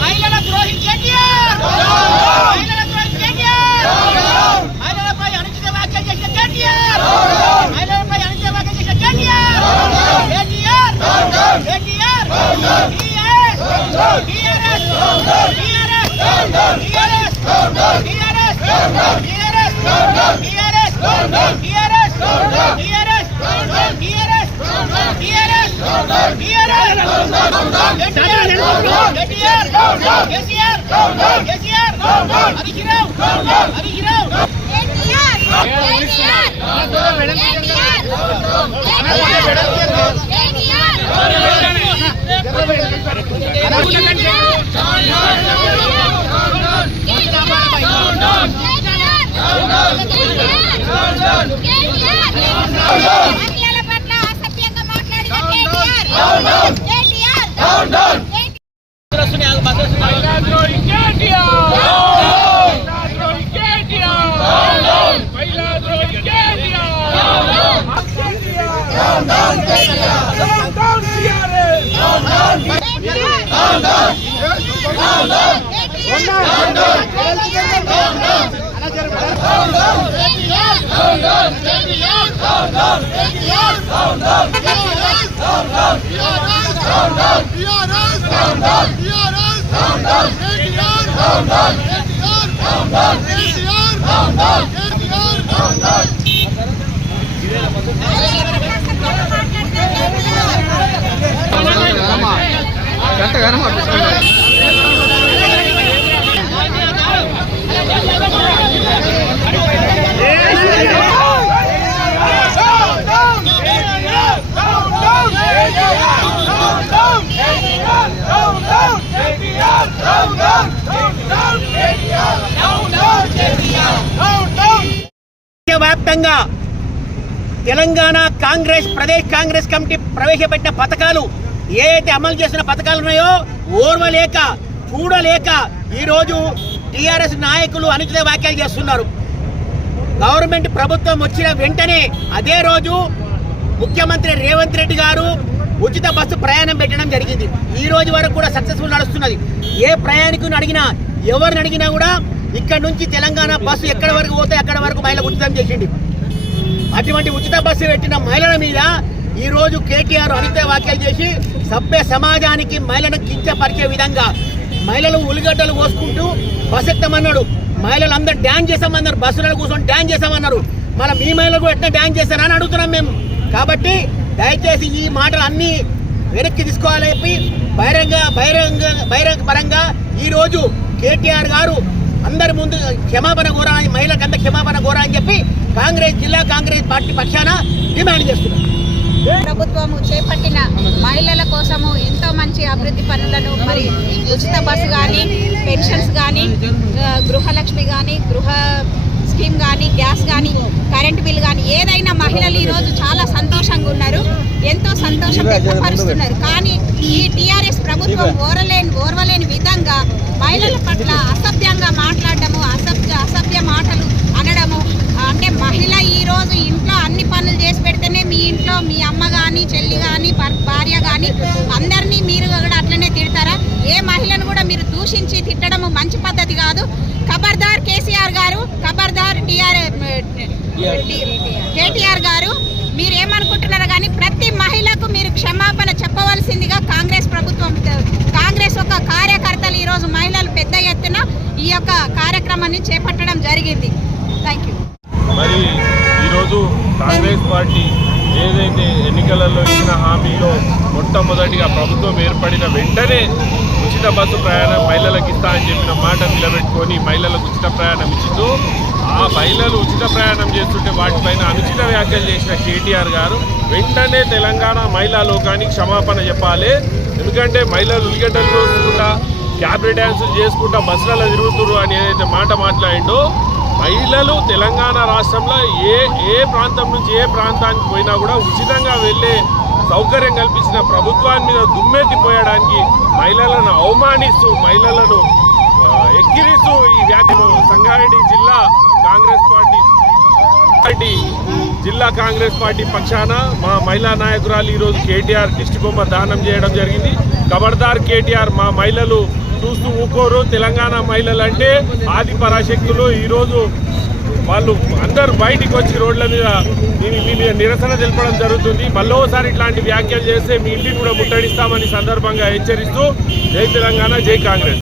మహిళల ద్రోహి కేటీఆర్, మహిళలపై అనుచిత వ్యాఖ్యలు చేసిన కేటీఆర్, మహిళలపై అనుచిత వ్యాఖ్యలు చేసిన కేటీఆర్, మహిళల పట్ల అసభ్యంగా మాట్లాడిన వ్యాప్తంగా తెలంగాణ కాంగ్రెస్ ప్రదేశ్ కాంగ్రెస్ కమిటీ ప్రవేశపెట్టిన పథకాలు ఏదైతే అమలు చేసిన పథకాలు ఉన్నాయో ఓర్వలేక చూడలేక ఈరోజు టీఆర్ఎస్ నాయకులు అనుచిత వ్యాఖ్యలు చేస్తున్నారు. గవర్నమెంట్ ప్రభుత్వం వచ్చిన వెంటనే అదే రోజు ముఖ్యమంత్రి రేవంత్ రెడ్డి గారు ఉచిత బస్సు ప్రయాణం పెట్టడం జరిగింది. ఈ రోజు వరకు కూడా సక్సెస్ఫుల్ నడుస్తున్నది. ఏ ప్రయాణికుని అడిగినా ఎవరిని అడిగినా కూడా ఇక్కడ నుంచి తెలంగాణ బస్సు ఎక్కడి వరకు పోతే అక్కడ వరకు మహిళలకు ఉచితం చేసింది. అటువంటి ఉచిత బస్సు పెట్టిన మహిళల మీద ఈ రోజు కేటీఆర్ అనుచిత వ్యాఖ్యలు చేసి సభ్య సమాజానికి మహిళను కించపరిచే విధంగా మహిళలు ఉల్లిగడ్డలు కోసుకుంటూ బస్సు ఎత్తమన్నాడు. మహిళలు అందరూ డ్యాన్స్ చేసామన్నారు, బస్సులలో కూర్చొని డ్యాన్స్ చేసామన్నారు. మళ్ళీ మీ మహిళలు కూడా ఎట్లా డ్యాన్స్ చేస్తారని అడుగుతున్నాం మేము. కాబట్టి దయచేసి ఈ మాటలు అన్నీ వెనక్కి తీసుకోవాలని బహిరంగ పరంగా ఈరోజు కేటీఆర్ గారు అందరి ముందు క్షమాపణ కోరాలని, మహిళలకు అంతా క్షమాపణ కోరాలని చెప్పి జిల్లా కాంగ్రెస్ పార్టీ పక్షాన డిమాండ్ చేస్తున్నారు. ప్రభుత్వము చేపట్టిన మహిళల కోసము ఎంతో మంచి అభివృద్ధి పనులను, మరి ఉచిత బస్సు కానీ, పెన్షన్స్ కానీ, గృహలక్ష్మి కానీ, గృహ స్కీమ్ కానీ, గ్యాస్ కానీ, కరెంటు బిల్ కానీ ఏదైనా మహిళలు ఈరోజు చాలా సంతోషంగా ఉన్నారు, ఎంతో సంతోషం వ్యక్తపరుస్తున్నారు. కానీ ఈ టీఆర్ఎస్ ప్రభుత్వం ఓర్వలేని విధంగా మహిళల పట్ల అసభ్యంగా మాట్లాడడము, అసభ్య మాటలు అనడము. అంటే మహిళ ఈరోజు ఇంట్లో అన్ని పనులు చేసి పెడితేనే మీ ఇంట్లో మీ అమ్మ కానీ, చెల్లి కానీ, భార్య కానీ అందరినీ మీరు కూడా అట్లనే తిడతారా? ఏ మహిళను కూడా మీరు దూషించి తిట్టడము మంచి పద్ధతి కాదు. ఖబర్దార్ కేసీఆర్ గారు, ఖబర్దార్ కేటీఆర్ గారు, మీరేమనుకుంటున్నారు కానీ ప్రతి మహిళకు మీరు క్షమాపణ చెప్పవలసిందిగా కాంగ్రెస్ ప్రభుత్వం, కాంగ్రెస్ ఒక కార్యకర్తలు ఈరోజు మహిళలు పెద్ద ఎత్తున ఈ యొక్క కార్యక్రమాన్ని చేపట్టడం జరిగింది. Thank you. మరి ఈరోజు కాంగ్రెస్ పార్టీ ఏదైతే ఎన్నికలలో ఇచ్చిన హామీలో మొట్టమొదటిగా ప్రభుత్వం ఏర్పడిన వెంటనే ఉచిత బస్సు ప్రయాణం మహిళలకు ఇస్తా అని చెప్పిన మాట నిలబెట్టుకొని మహిళలకు ఉచిత ప్రయాణం ఇచ్చిందో, ఆ మహిళలు ఉచిత ప్రయాణం చేస్తుంటే వాటిపైన అనుచిత వ్యాఖ్యలు చేసిన కేటీఆర్ గారు వెంటనే తెలంగాణ మహిళా లోకానికి క్షమాపణ చెప్పాలి. ఎందుకంటే మహిళలు ఉల్లిగడ్డలు కోసుకుంటా, క్యాబరీ డ్యాన్సులు చేసుకుంటా బస్సులలో తిరుగుతురు అని ఏదైతే మాట మాట్లాడిండో, మహిళలు తెలంగాణ రాష్ట్రంలో ఏ ప్రాంతం నుంచి ఏ ప్రాంతానికి పోయినా కూడా ఉచితంగా వెళ్ళే సౌకర్యం కల్పించిన ప్రభుత్వాన్ని మీద దుమ్మెత్తిపోయడానికి మహిళలను అవమానిస్తూ, మహిళలను ఎక్కిరిస్తూ ఈ వ్యాఖ్యలు సంగారెడ్డి జిల్లా కాంగ్రెస్ పార్టీ పార్టీ జిల్లా కాంగ్రెస్ పార్టీ పక్షాన మా మహిళా నాయకురాలు ఈరోజు కేటీఆర్ దిష్టి బొమ్మ దానం చేయడం జరిగింది. ఖబర్దార్ కేటీఆర్, మా మహిళలు చూస్తూ ఊకోరు. తెలంగాణ మహిళలు అంటే ఆది పరాశక్తులు. ఈరోజు వాళ్ళు అందరూ బయటికి వచ్చి రోడ్ల మీద మీ నిరసన తెలపడం జరుగుతుంది. మళ్ళోసారి ఇట్లాంటి వ్యాఖ్యలు చేస్తే మీ ఇంటిని కూడా ముట్టడిస్తామని సందర్భంగా హెచ్చరిస్తూ జై తెలంగాణ, జై కాంగ్రెస్.